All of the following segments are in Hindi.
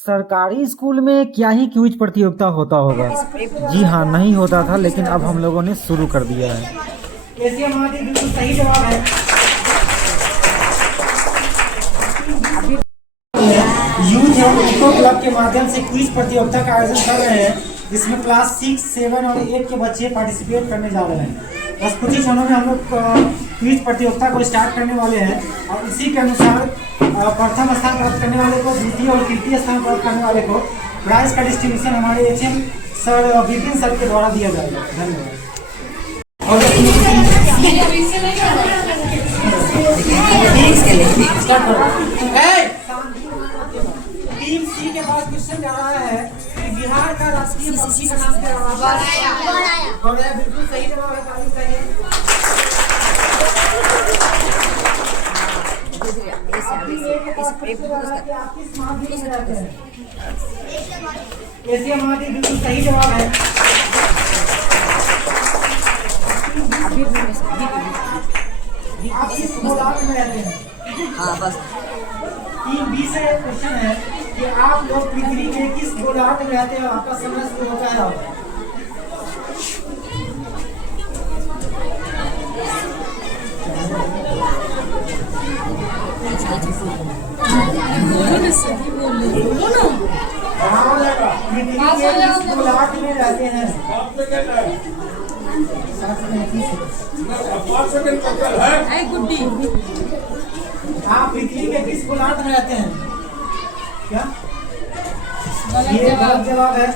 सरकारी स्कूल में क्या ही क्विज प्रतियोगिता होता होगा। जी हाँ, नहीं होता था, लेकिन अब हम लोगों ने शुरू कर दिया है। एशिया महाद्वीप बिल्कुल सही जवाब है। यूथ एवं इको क्लब के माध्यम से क्विज प्रतियोगिता का आयोजन कर रहे हैं, जिसमें क्लास 6, 7 और 8 के बच्चे पार्टिसिपेट करने जा रहे हैं। बस कुछ ही क्षणों में हम लोग क्विज प्रतियोगिता को स्टार्ट करने वाले हैं और इसी के अनुसार प्रथम स्थान प्राप्त करने वाले को, द्वितीय और तृतीय स्थान प्राप्त करने वाले को प्राइज का डिस्ट्रीब्यूशन हमारे एचएम सर विपिन सर के द्वारा दिया जाएगा। धन्यवाद। टीम सी के पास क्वेश्चन जा रहा है कि बिहार का राष्ट्रीय पक्षी का नाम क्या है? गौरैया। बिल्कुल सही जवाब है, ताली चाहिए। एशिया महाद्वीप बिल्कुल सही जवाब है। आप किस गोलार्ध में रहते हैं? हाँ बस। टीम बी से क्वेश्चन है कि आप लोग पृथ्वी के किस गोलार्ध में रहते हैं? आपका समय शुरू होता है। गोलार्ध में रहते हैं। आप पृथ्वी के किस गोलार्ध में रहते हैं? क्या ये गलत जवाब है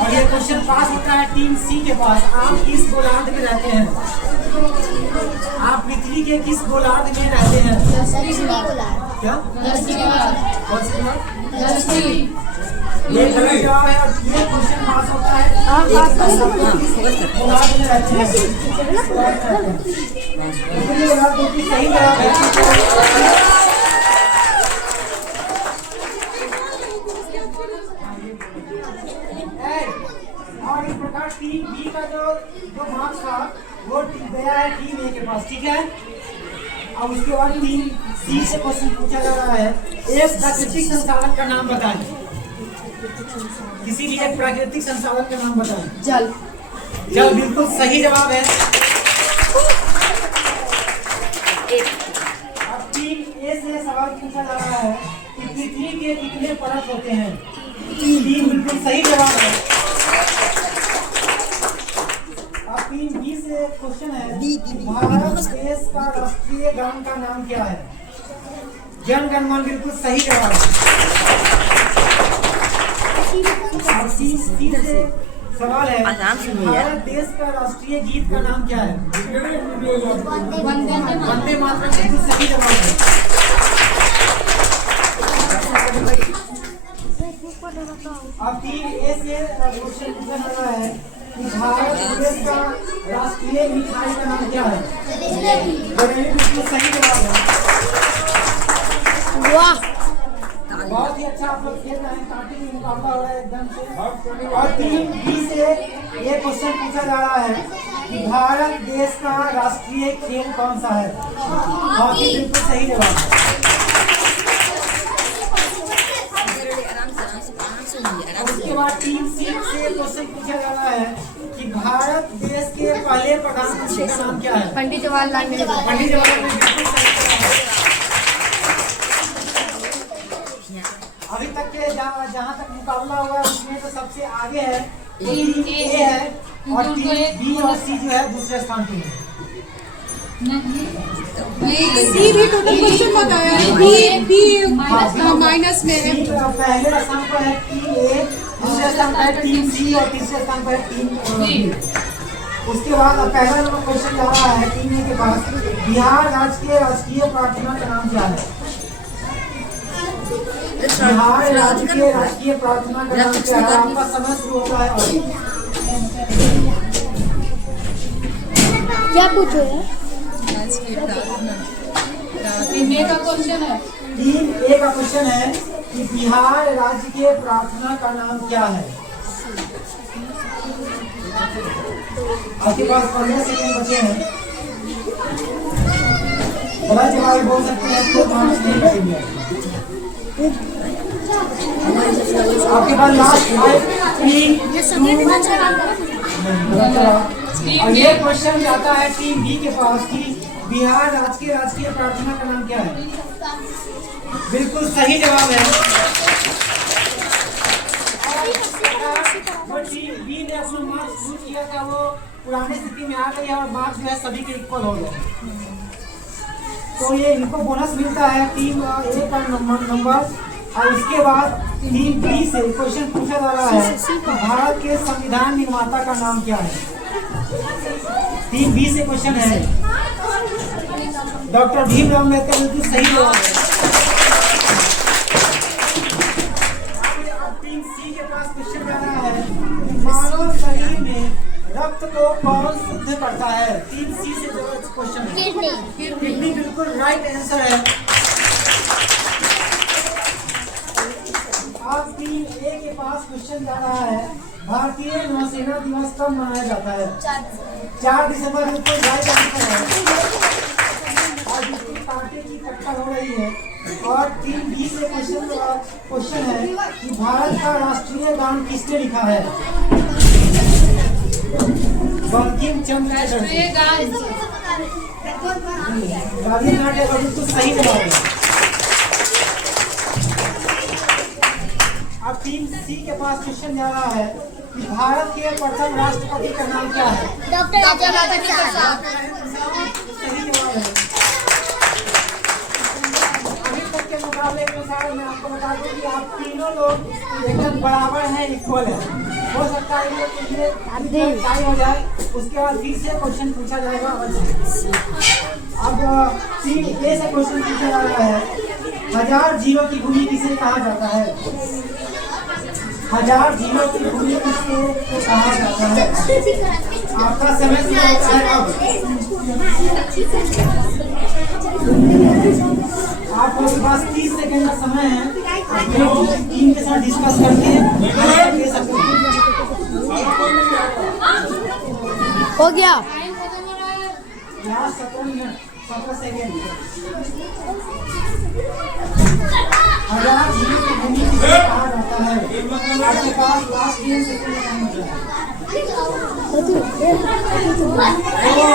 और ये क्वेश्चन पास होता है टीम सी के पास। आप किस गोलार्ध में रहते हैं? आप पृथ्वी के किस गोलार्ध में रहते हैं? क्या ये गलत जवाब है और ये क्वेश्चन पास होता है गोलार्ध में रहते हैं। सही जवाब है। और इस प्रकार टीम बी का जो मार्क्स था वो गया है टीम ए के पास, ठीक है। अब उसके बाद टीम सी से क्वेश्चन पूछा जा रहा है, एक प्राकृतिक संसाधन का नाम बताएं। किसी भी एक प्राकृतिक संसाधन का नाम बताएं। जल। जल बिल्कुल सही जवाब है। अब टीम ए से सवाल पूछा जा रहा है कि पृथ्वी के कितने परत होते हैं? टीम बिल्कुल सही जवाब है। अब टीम बी से क्वेश्चन है, भारत देश का राष्ट्रीय गान का नाम क्या है? जन गण मन बिल्कुल सही जवाब है। सी से सवाल है, भारत देश का राष्ट्रीय गीत का नाम क्या है? वंदे मातरम बिल्कुल सही जवाब है। अब टीम ए से क्वेश्चन पूछा जा रहा है कि भारत देश का राष्ट्रीय मिठाई का नाम क्या है? जलेबी बिल्कुल सही जवाब है। वाह, बहुत ही अच्छा आप लोग खेल रहे हैं, काफी मुकाबला हो रहा है एकदम से। और टीम बी से ये क्वेश्चन पूछा जा रहा है कि भारत देश का राष्ट्रीय खेल कौन सा है? हॉकी बिल्कुल सही जवाब है। उसके बाद टीम सी से क्वेश्चन पूछा जा रहा है कि भारत देश के पहले प्रधानमंत्री का नाम क्या है? पंडित जवाहरलाल नेहरू। पंडित जवाहरलाल नेहरू। अभी तक के जहाँ तक मुकाबला हुआ है उसमें तो सबसे आगे है टीम ए है और टीम बी और सी जो है दूसरे स्थान पे है। सी भी टोटल क्वेश्चन बताया है, बी माइनस में है। पहले स्थान पर है टीम ए, दूसरे स्थान पर है टीम सी और तीसरे स्थान पर है टीम बी। उसके बाद पहला नंबर क्वेश्चन जा रहा है टीम ए के पास, बिहार राज्य के राष्ट्रीय प्रार्थना का नाम क्या है? बिहार राज्य के राष्ट्रीय प्रार्थना का नाम क्या है? आपका समय शुरू होता है। क्या पूछो है? टीम ए का क्वेश्चन है। टीम ए का क्वेश्चन है कि बिहार राज्य के प्रार्थना का नाम क्या है? आपके पास 15 सेकंड बचे हैं। बड़ा जवाब बोल सकते हैं तो मार्क्स नहीं मिलेंगे। आपके पास लास्ट 5 3 और ये क्वेश्चन जाता है टीम बी के पास कि बिहार राजकीय राजकीय प्रार्थना का नाम क्या है? बिल्कुल सही जवाब है। जो टीम बी ने अपना मार्क्स यूज किया था वो पुरानी स्थिति में आ गई है और मार्क्स जो है सभी के इक्वल हो गए। तो ये इनको बोनस मिलता है टीम ए का नंबर। और इसके बाद टीम बी से क्वेश्चन पूछा जा रहा है भारत के संविधान निर्माता का नाम क्या है? टीम बी से क्वेश्चन है डॉक्टर भीमराव अम्बेडकर। बिल्कुल सही जवाब है। अब टीम सी के पास क्वेश्चन आ रहा है मानव शरीर में रक्त को कौन शुद्ध करता है? टीम सी से क्वेश्चन है। किडनी बिल्कुल राइट आंसर है। अब टीम ए के पास क्वेश्चन जा रहा है भारतीय नौसेना दिवस कब मनाया जाता है? 4 दिसंबर। बिल्कुल राइट आंसर है। आज इसकी पार्टी की टक्कर हो रही है। और टीम बी से क्वेश्चन है कि भारत का राष्ट्रीय गान किसने लिखा है? बंकिम चंद्र रविन्द्रनाथ टैगोर। बिल्कुल सही जवाब है। अब टीम सी के पास क्वेश्चन जा रहा है कि भारत के प्रथम राष्ट्रपति का नाम क्या है? डॉक्टर राजेंद्र प्रसाद। सही जवाब है। अभी तक के मुकाबले के अनुसार मैं आपको बता दूं कि आप तीनों लोग एकदम बराबर हैं, इक्वल है। हो सकता है ये टाइम हो जाए, उसके बाद फिर से क्वेश्चन पूछा जाएगा। अब टीम ए से क्वेश्चन पूछा जा रहा है 1000 जीरो की भूमि किसे कहा जाता है? 1000 जीरो की भूमि किसे कहा जाता है? आपका समय शुरू होता है अब। आपके पास 30 सेकंड का समय है। आप टीम के साथ डिस्कस करके ले सकते हैं। हो गया। Last 17 minute 17 second. 1000 जीरो की भूमि किसे कहा जाता है? आपके पास लास्ट 3 सेकंड का टाइम बचा है।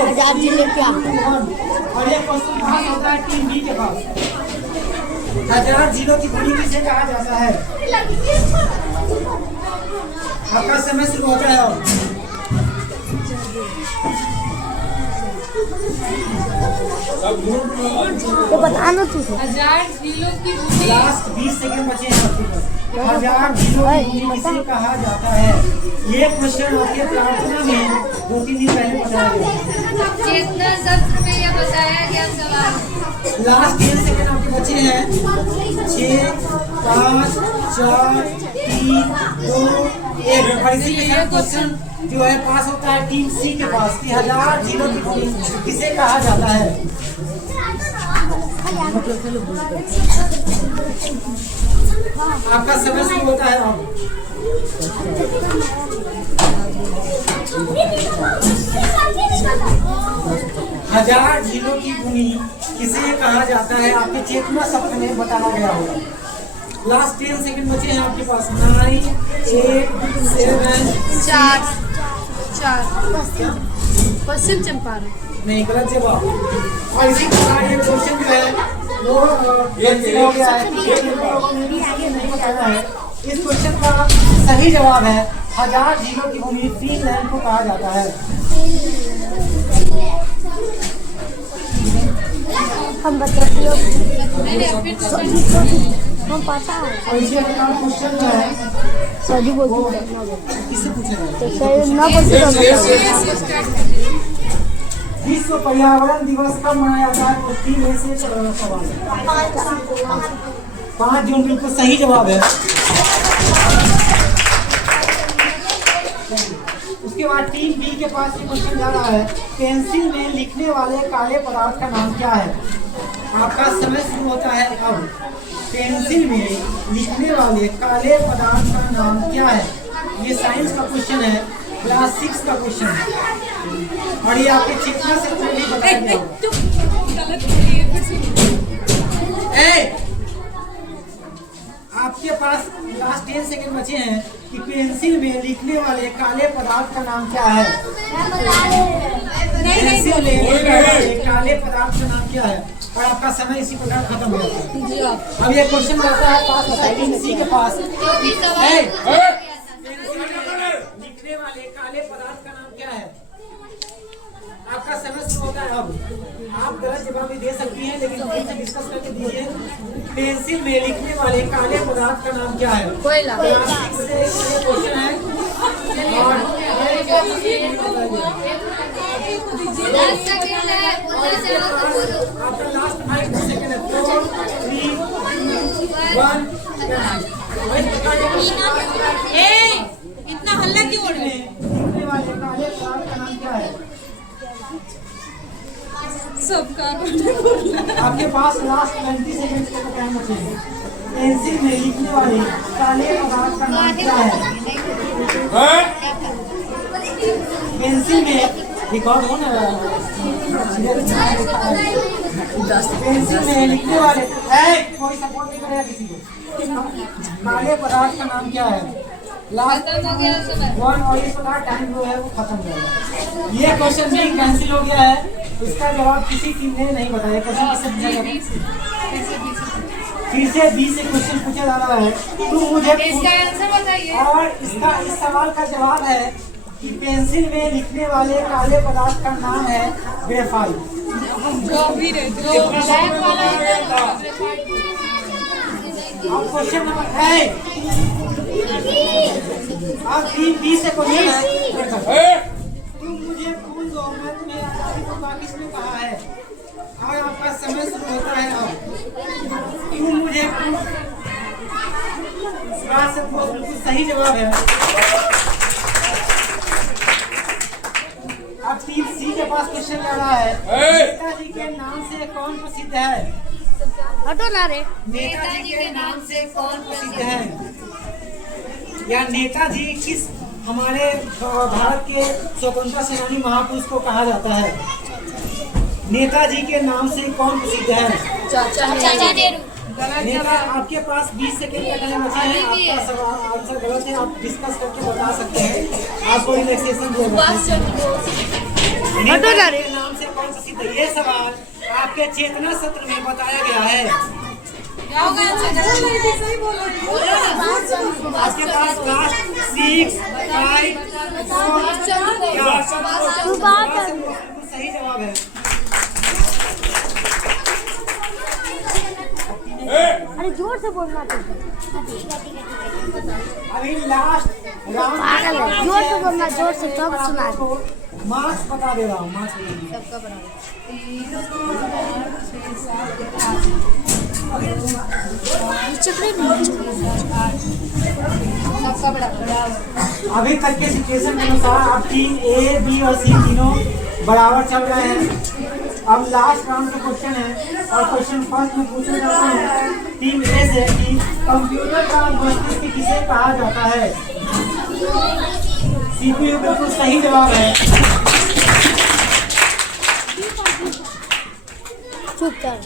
1000 जिले क्या? और ये क्वेश्चन कहाँ होता है? टीम बी के पास 1000 जीरो की भूमि किसे कहा जाता है? आपका समय शुरू होता है। और तो बताना तू। 1000 जिलों की भूमि। लास्ट 20 सेकंड बचे हैं आपके पास। 1000 जीरो की भूमि किसे कहा जाता है? ये क्वेश्चन आपके प्रार्थना में 2-3 दिन पहले बताया गया। चेतना सत्र में यह बताया गया सवाल। लास्ट 10 सेकंड आपके बचे हैं। 6 5 4 3 2 1। और इसी के साथ क्वेश्चन जो है पास होता है टीम सी के पास कि 1000 जीरो की भूमि किसे कहा जाता है? आपका समय शुरू होता है अब। हजार झीलों की भूमि किसे कहा जाता है? आपके चेतना सत्र में बताया गया होगा। लास्ट 10 सेकंड बचे हैं आपके पास। 9 8 7 4 पश्चिम चंपारण। नहीं, गलत जवाब। और इसी प्रकार ये क्वेश्चन जो है वो कैंसिल हो गया है। नहीं बताना है। इस क्वेश्चन का सही जवाब है 1000 झीलों की भूमि फिनलैंड को कहा जाता है। हम बच्चे हम पता है। और इसी प्रकार क्वेश्चन जो है सॉरी वो बोल किससे पूछा जाएगा? तो सही ना बोलते विश्व पर्यावरण दिवस कब मनाया जाता है? कुछ 3 में से सवाल है। 5 जून। बिल्कुल सही जवाब है। उसके बाद टीम बी के पास ये क्वेश्चन जा रहा है पेंसिल में लिखने वाले काले पदार्थ का नाम क्या है? आपका समय शुरू होता है अब। पेंसिल में लिखने वाले काले पदार्थ का नाम क्या है? ये साइंस का क्वेश्चन है, क्लास 6 का क्वेश्चन है और ये आपके चेतना से भी बताया गया होगा। आपके पास लास्ट 10 सेकंड बचे हैं कि पेंसिल में लिखने वाले काले पदार्थ का नाम क्या है? पेंसिल में लिखने वाले काले पदार्थ का नाम क्या है? और आपका समय इसी प्रकार खत्म हो जाता है। अब ये क्वेश्चन रहता है पास बताइए किसी के पास लिखने वाले काले पदार्थ का नाम क्या है? आपका समय शुरू होता है। अब आप गलत जवाब भी दे सकती हैं, लेकिन फिर से डिस्कस करके दीजिए। पेंसिल में लिखने वाले काले पदार्थ का नाम क्या है? क्वेश्चन है और 10 सेकंड है, बोलना चाहो तो बोलो। आपका लास्ट 5 सेकंड है। 4 3 1 इतना हल्ला क्यों हो रहा है? लिखने वाले काले पदार्थ का नाम क्या है? सबका आपके पास लास्ट 20 सेकंड का टाइम बचे हैं। पेंसिल में लिखने वाले काले पदार्थ का नाम क्या है? पेंसिल में रिकॉर्ड हो ना, पेंसिल में लिखने वाले कोई सपोर्ट नहीं करेगा किसी को। काले पदार्थ का नाम क्या है? लास्ट 1 और इस प्रकार टाइम जो है वो खत्म हो गया। ये क्वेश्चन भी कैंसिल हो गया है। इसका जवाब किसी टीम ने नहीं बताया। क्वेश्चन किससे पूछा गया? फिर से 20 से क्वेश्चन पूछा जा रहा है। तुम मुझे आंसर बताइए। और इसका इस सवाल का जवाब है कि पेंसिल में लिखने वाले काले पदार्थ का नाम है ग्रेफाइट। अब क्वेश्चन नंबर है, अब 20 से क्वेश्चन है। तुम मुझे फूल दो मैं तुम्हें आजादी दूंगा, किसने कहा है? और आपका समय शुरू होता है। अब तुम मुझे बिल्कुल सही जवाब है। अब टीम सी के पास क्वेश्चन लग रहा है। नेताजी के नाम से कौन प्रसिद्ध है? हटो ना रे। नेताजी के नाम से कौन प्रसिद्ध है? या नेताजी किस हमारे भारत के स्वतंत्रता सेनानी महापुरुष को कहा जाता है? नेताजी के नाम से कौन प्रसिद्ध है? चाचा नेहरू। नेता आपके पास 20 सेकंड का टाइम बचा है। आपका सवाल आंसर गलत है, आप डिस्कस करके बता सकते हैं। आपको रिलैक्सेशन दिया जाता है। नेताजी के नाम से कौन प्रसिद्ध है? ये सवाल आपके चेतना सत्र में बताया गया है। आपके पास लास्ट 6 5 4 सही जवाब है। अरे जोर से बोलना चाहिए। अभी लास्ट राउंड पागल है, जोर से बोलना, जोर से तब सुना। मार्क्स बता दे रहा हूँ। मार्क्स अभी तक के सिचुएशन के अनुसार आप टीम ए बी और सी तीनों बराबर चल रहे हैं। अब लास्ट राउंड का क्वेश्चन है और क्वेश्चन फर्स्ट में पूछे जाते हैं टीम ए से कि कंप्यूटर का मस्तिष्क किसे कहा जाता है? सीपीयू बिल्कुल सही जवाब है। चुप कर।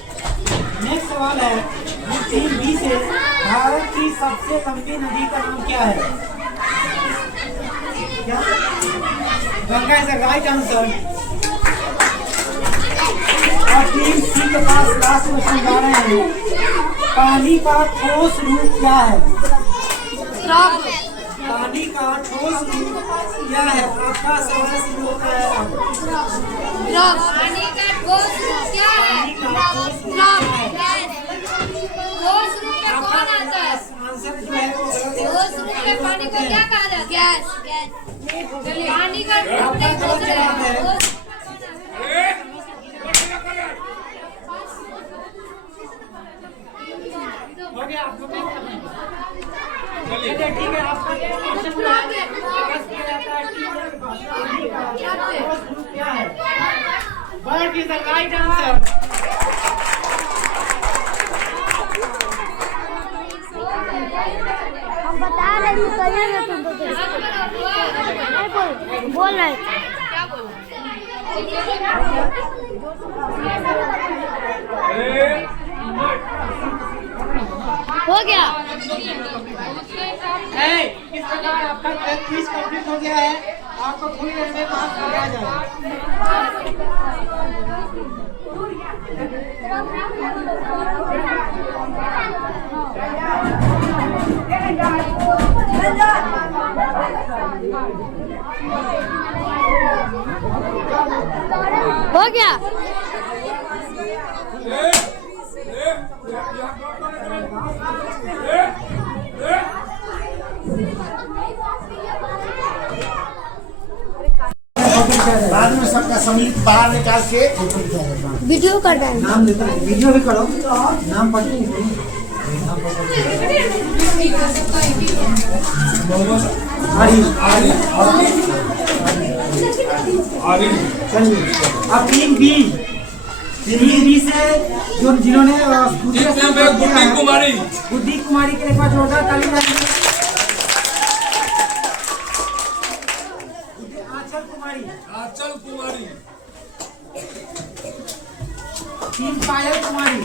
नेक्स्ट सवाल है टीम बी से, भारत की सबसे लंबी नदी का नाम क्या है? क्या? Ganga is the right answer. और टीम सी के पास लास्ट क्वेश्चन जा रहे हैं। पानी का ठोस रूप क्या है? पानी का ठोस रूप क्या है? आपका समय शुरू होता है। पानी का ठोस रूप क्या है? ठोस रूप में कौन आता है? आंसर जो है वो गलत है। ठोस रूप में पानी को क्या कहा जाता है? गैस। पानी का ठोस आपका गलत जवाब है। हो गया आपको चलिए ठीक है। आपका क्वेश्चन जो है डिस्कस किया जाता है टीम के पास पानी का ठोस रूप क्या है? Bird is the right answer. हम बता रहे हैं करिए ना तुम तो बोल रहे क्या बोल हो गया। इस प्रकार आपका क्विज कंप्लीट हो गया है। आपको थोड़ी देर में मार्क्स आ जाएगा। हो गया। बाद में सबका सम्मिलित बाहर निकाल के वीडियो कर रहे हैं। नाम लेते हैं, वीडियो भी करो, नाम पढ़ चलिए अब टीम बी से जिन्होंने गुड्डी कुमारी के लिए एक बार जोरदार ताली बजाइए। आंचल कुमारी, टीम पायल कुमारी,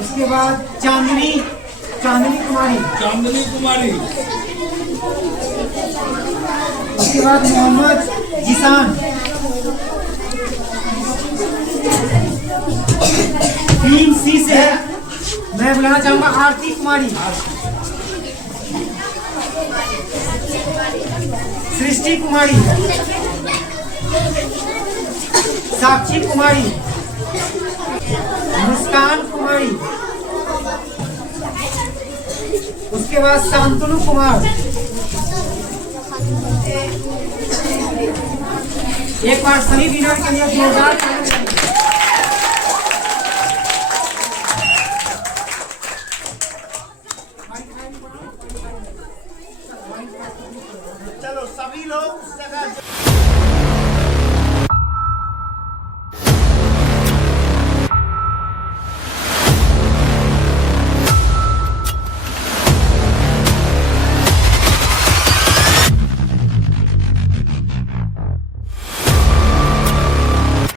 उसके बाद चांदनी कुमारी, उसके बाद मोहम्मद जिसान, टीम सी से मैं बुलाना चाहूंगा आरती कुमारी, सृष्टि कुमारी, साक्षी कुमारी, मुस्कान कुमारी, उसके बाद शांतनु कुमार। एक बार सभी विनर के लिए जोरदार ताली बजाइए। चलो सभी लोग उस जगह